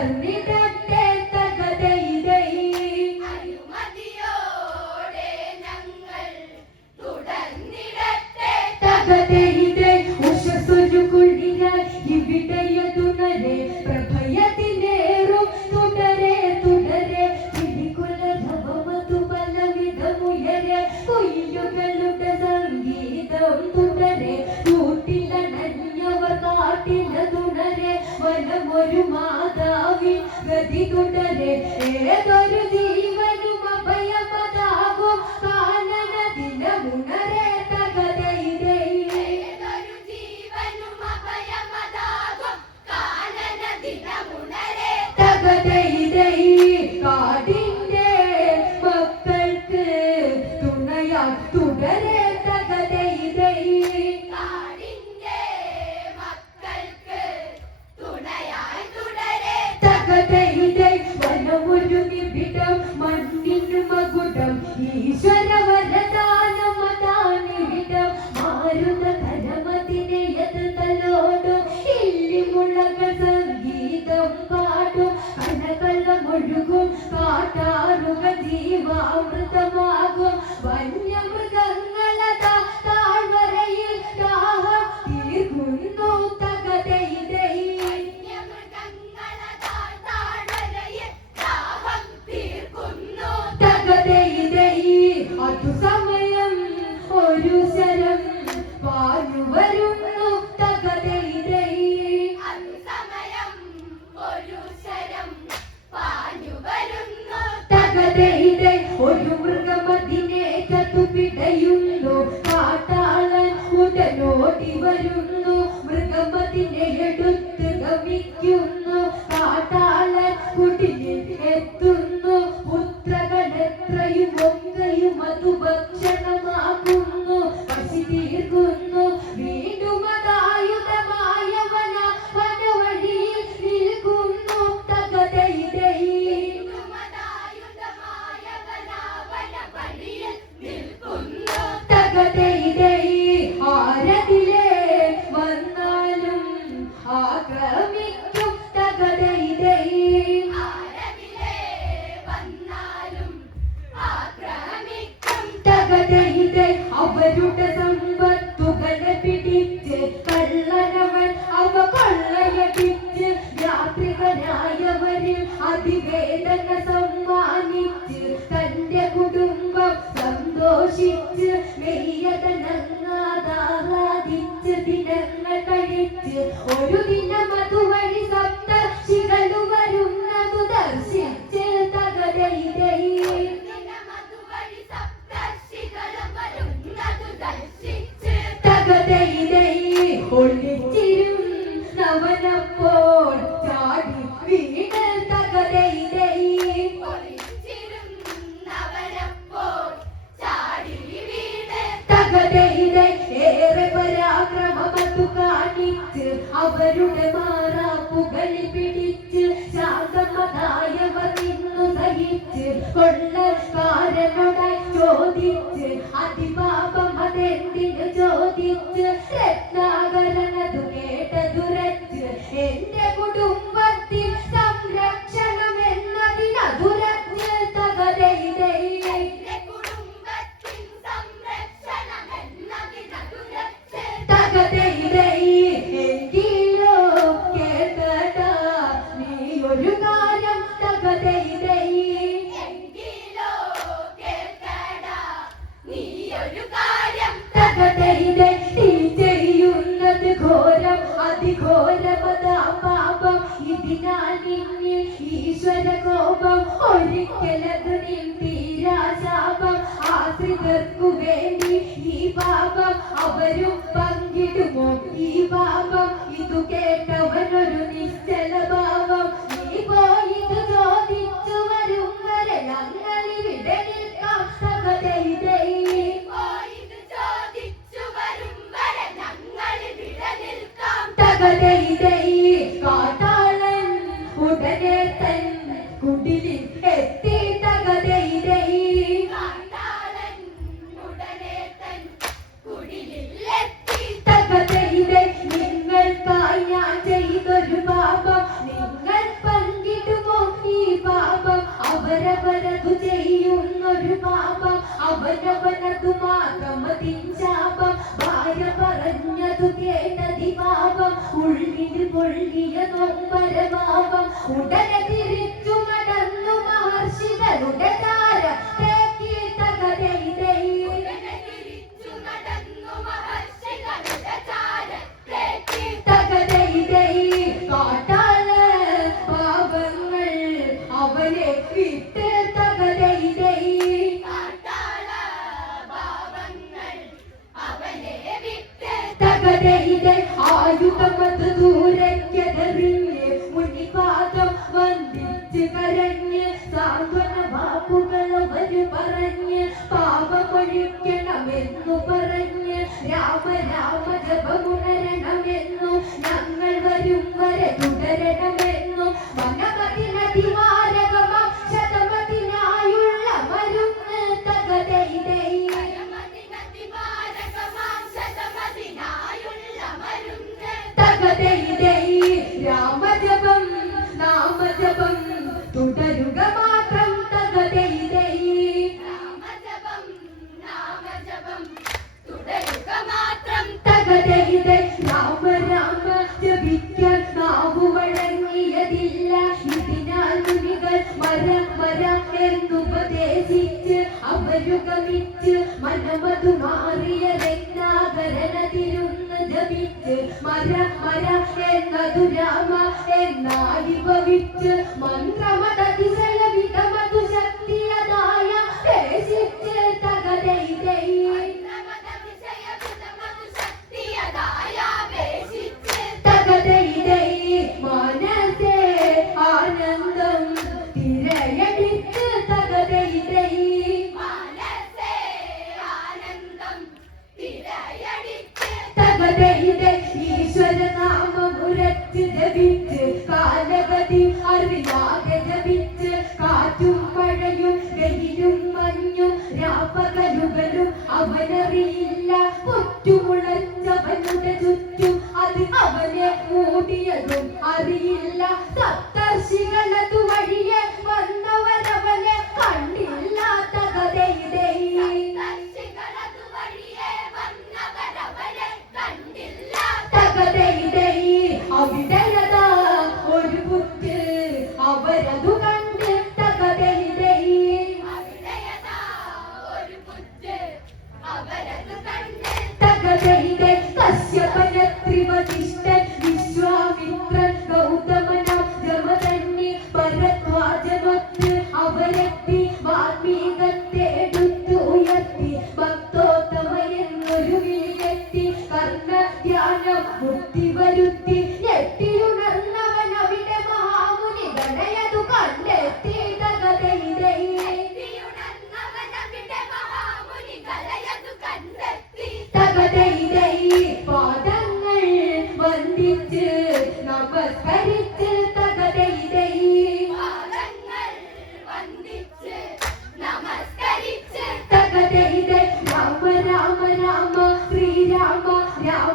I need it. വനമൊരു മാതാവി ഗതി തുടരെ ഏതൊരു ഓടി വരുന്നു മൃഗമതിനെ എടുത്ത് ഗമിക്കൂ. ഘോഷിച്ച് മെയ്യതനങ്ങാതാദിച്ച് ദിനങ്ങൾ കഴിച്ച് ഒരു ദിനം അതു കഥയിലെ ഏറെ പരാക്രമമത്തു കാണിച്ച് അവരുടെ മാറാപ്പുകളി പിടിച്ച് ശാന്തമതായവ നിന്നു സഹിച്ച് കൊള്ളക്കാരനോടായി ചോദിച്ചു കലതനിൽ തീരാശാപം ആശ്രിതർക്കു വേണ്ടി അവരും പങ്കിടുമോ? ഈ പാപം ഇതു കേട്ടവനൊരു നിശ്ചല എതിരിച്ചു നടന്നു മഹർഷികളുടെ എന്നു പറഞ്ഞ് രാമ രാമ ജപമുണരണമെന്നു. ഞങ്ങൾ വരും വരെ തുടരണമെന്നു. വനപതിനതിമാരകമം ശതമതിനായുള്ള മരുന്ന് തകതയിലെ. തകതയിലെ. രാമജപം നാമജപം മധുരാമ എന്നാലിപവിച്ച് മന്ത്രമ വരുത്തി കർമ്മ ധ്യാനം ബുദ്ധി വരുത്തി രാമ രാമ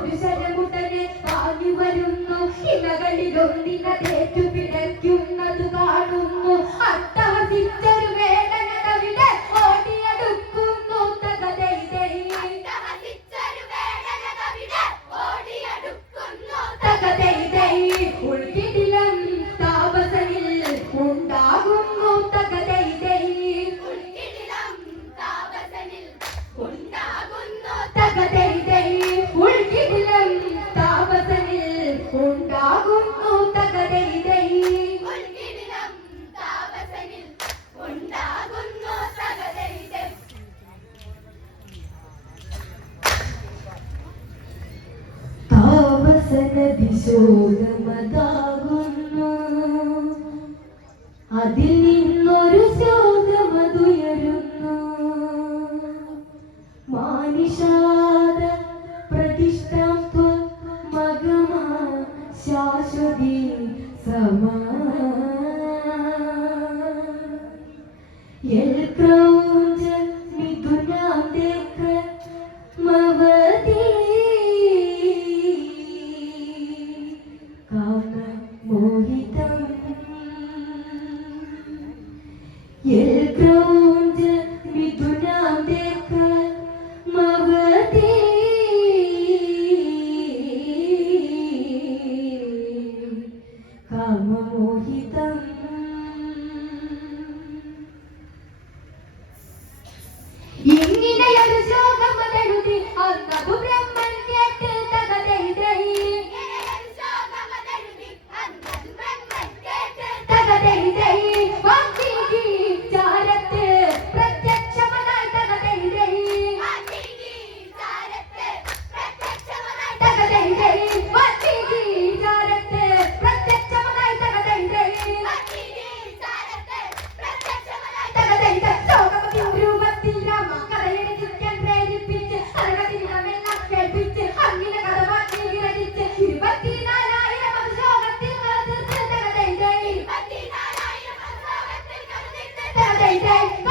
പൊതുശരമുടനെ പാഞ്ഞു വരുന്നു. ഇലകളിലൊന്നിനേറ്റു പിടയ്ക്കുന്നതു കാണുന്നു. അട്ടഹസിച്ചൊരു വേദന തവിടെ ഓടിയെടുക്കുന്നു. തകതൈതൈ ഉൾക്കിടിലം താപസനിൽ ഉണ്ടാകുന്നു. തകതൈതൈ ഉണ്ടാകുന്നു. തകതൈ Yeah. এইটাই